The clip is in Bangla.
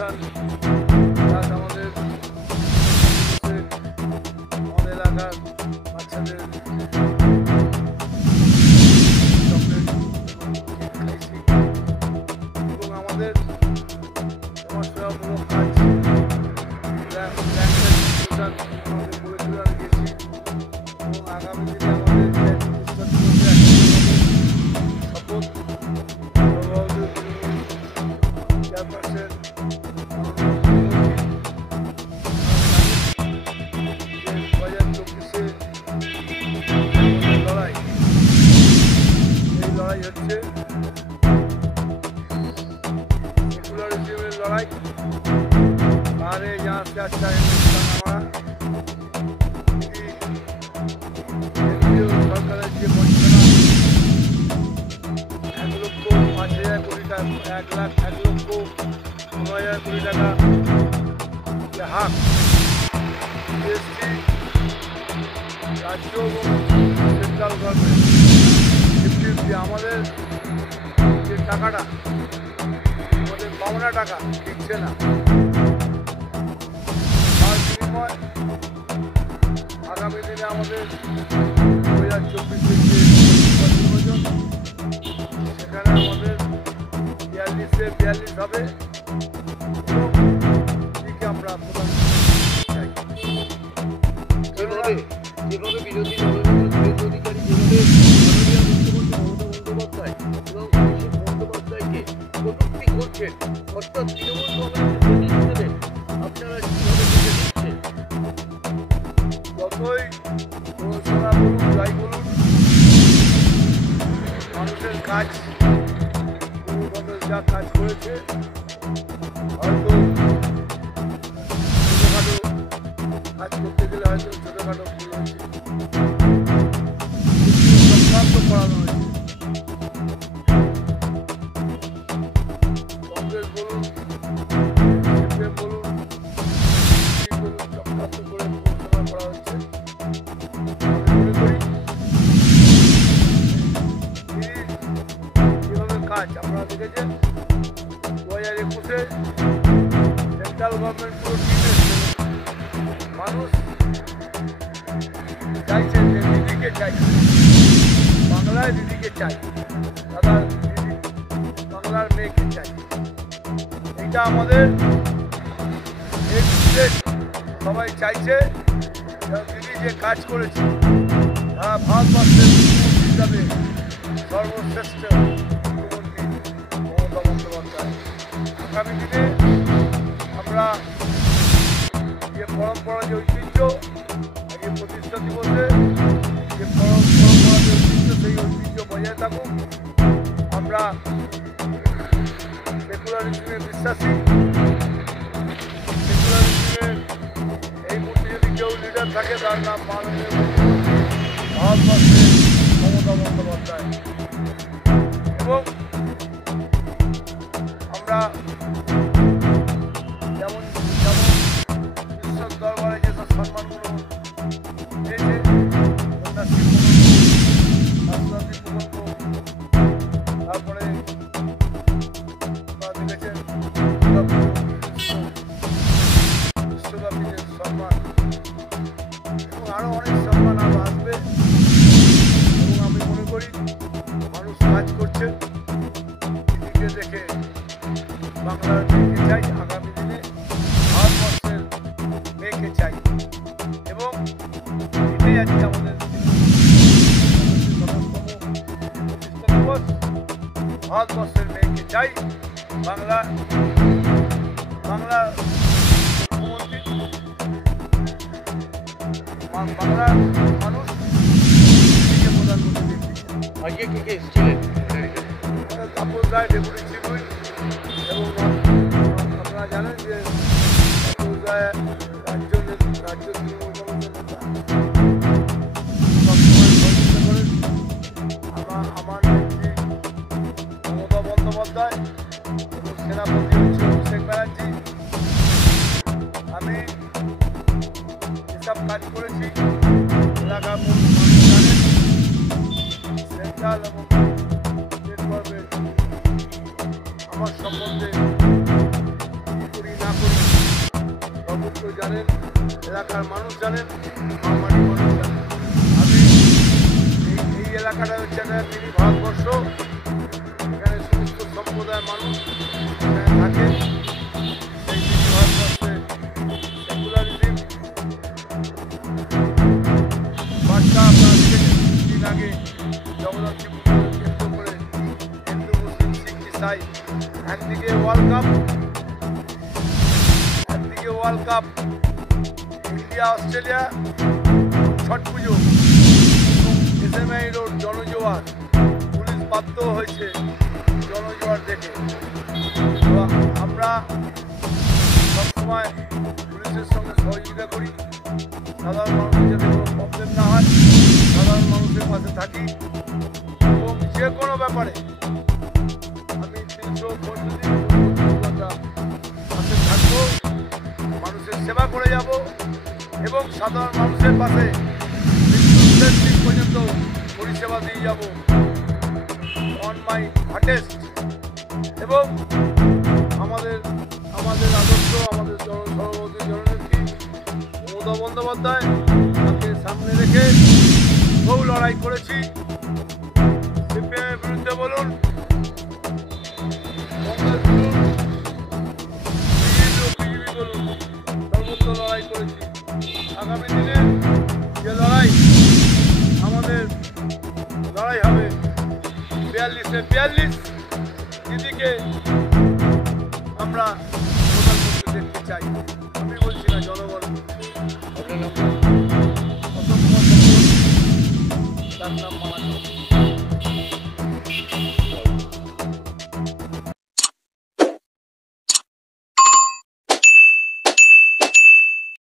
অনুষ্ঠান প্লাস আমাদের এলাকার বাচ্চাদের চকলেট খাইছি এবং আমাদের সমাজসেবামূলক কাজ অনুষ্ঠান আমাদের করে তুলে গেছি এবং আগামী দিনে আমাদের শপথ চেয়ারপারসন লড়াই হচ্ছে সেকুলারিজমের লড়াই सारे यहाँ से अच्छा हिंदुस्तान हमारा সরকারের যে বঞ্চনা 1,05,000 কোটি টাকা 1,15,000 কোটি টাকা যে হাক জিএসটি রাজ্য এবং সেন্ট্রাল গভর্নমেন্ট 50-50 আমাদের যে টাকাটা আমাদের পাওনা টাকা ঠিকছে না তার বিনিময় আগামী দিনে আমাদের 2024-এর যে নির্বাচন সেখানে আমাদের 42 হবে এবং দিকে আমরা প্রদান চাই যেভাবে বিরোধী দলনেতা অধিকারী যেভাবে মাননীয় মুখ্যমন্ত্রী মমতা বন্দ্যোপাধ্যায়কে কটূক্তি করছেন অর্থাৎ তৃণমূল কংগ্রেসের হিসেবে আপনারা কিভাবে দিচ্ছেন যতই প্রশাসনা বলুন যাই বলুন মানুষের কাজ যা কাজ করেছে হয়তো ছোটোখাটো কাজ করতে গেলে হয়তো ছোটোখাটো ভুল হয়েছে চক্রান্ত করানো হয়েছে কংগ্রেস বলুন সিপিএম বলুন চক্রান্ত করে প্রচারণা করা হচ্ছে আমি মনে করি যেভাবে কাজ আপনারা দেখেছেন 2021-এ সেন্ট্রাল গভর্নমেন্ট পুরো ঠিক এসেছে মানুষ চাইছে যে দিদিকে চাই বাংলায় দিদিকে চাই দাদার দিদি বাংলার মেয়েকে চাই এটা আমাদের সবাই চাইছে দিদি যে কাজ করেছে তারা ভারতবর্ষের মুখ্যমন্ত্রী হিসাবে সর্বশ্রেষ্ঠ মুখ্যমন্ত্রী মমতা বন্দ্যোপাধ্যায় আগামী দিনে আমরা যে পরম্পরা যে ঐতিহ্য আজকে প্রতিষ্ঠা দিবসে যে পরম্পরা যে ঐতিহ্য সেই ঐতিহ্য বজায় থাকুক আমরা সেকুলারিজমে বিশ্বাসী সেকুলারিজমের এই মুহূর্তে যদি কেউ লিডার থাকে তার নাম মাননীয় মুখ্যমন্ত্রী ভারতবর্ষের মমতা বন্দ্যোপাধ্যায় এবং আমরা যেমন বিশ্ব দরবারে যেসব সম্মানগুলো পেয়েছে কন্যাশ্রী প্রকল্প তারপরে আপনারা দেখেছেন বিশ্বব্যাপী যে সম্মান এবং আরও অনেক সম্মান আরও আসবে এবং আমি মনে করি মানুষ কাজ করছে দিদিকে দেখে বাংলার মেয়েকে চাই আগামী দিনে ভারতবর্ষের মেয়েকে চাই এবং এটাই আজকে আমাদের ভারতবর্ষের মেয়েকে চাই বাংলার মুখ্যমন্ত্রী বাংলার মানুষ দিদিকে প্রধানমন্ত্রী দেখতে আজকে কে কে এসেছিলেন Tapas Roy deputy chief whip এবং আপনারা জানেন যে তাপস রায় রাজ্য তৃণমূল কংগ্রেসের নেতা সবসময় সহযোগিতা করেন আমার নেত্রী মমতা বন্দ্যোপাধ্যায় এবং সেনাপতি হচ্ছে অভিষেক ব্যানার্জি আমি যেসব কাজ করেছি এলাকার মানুষ জানেন সেন্ট্রাল এবং স্টেট গভর্নমেন্ট আমার সম্বন্ধে করি জানেন, এলাকার মানুষ জানেন, মামাটি মানুষ জানেন। আমি এই এলাকাটা হচ্ছে একটা মিনি ভারতবর্ষ। এখানে সমস্ত সম্প্রদায়ের মানুষ এখানে থাকে। সেই মিনি ভারতবর্ষে সেকুলারিজম বার্তা আপনারা দেখেছেন কিছুদিন আগে জগন্নাথ পুজোকে কেন্দ্র করে হিন্দু মুসলিম শিখ ইসাই একদিকে ওয়ার্ল্ড কাপ ইন্ডিয়া অস্ট্রেলিয়া ছট পুজো এবং এসএমআই রোড জনজোয়ার, পুলিশ বাধ্য হয়েছে জনজোয়ার দেখে। তো আমরা সবসময় পুলিশের সঙ্গে সহযোগিতা করি, সাধারণ মানুষের যাতে কোনো প্রবলেম না হয়, সাধারণ মানুষের পাশে থাকি এবং যে কোনো ব্যাপারে আমি 365 দিন পাশে থাকবো, মানুষের সেবা করে যাব এবং সাধারণ মানুষের পাশে মৃত্যুর দিন পর্যন্ত পরিষেবা দিয়ে যাব অন মাই হার্টেস্ট। এবং আমাদের আদর্শ, আমাদের সর্বভারতীয় জননেত্রী মমতা বন্দ্যোপাধ্যায় তাকে সামনে রেখে বহু লড়াই করেছি। সিপিএমের বিরুদ্ধে বলুন, কংগ্রেস বলুন, বিজেপি বলুন, সর্বত্র লড়াই করেছি। আগামী দিনে যে লড়াই, আমাদের লড়াই হবে 42 দিদিকে আমরা প্রধানমন্ত্রী দেখতে চাই। আমি বলছি না, জনগণ। আপনার নাম? অসংখ্য ধন্যবাদ। তার নাম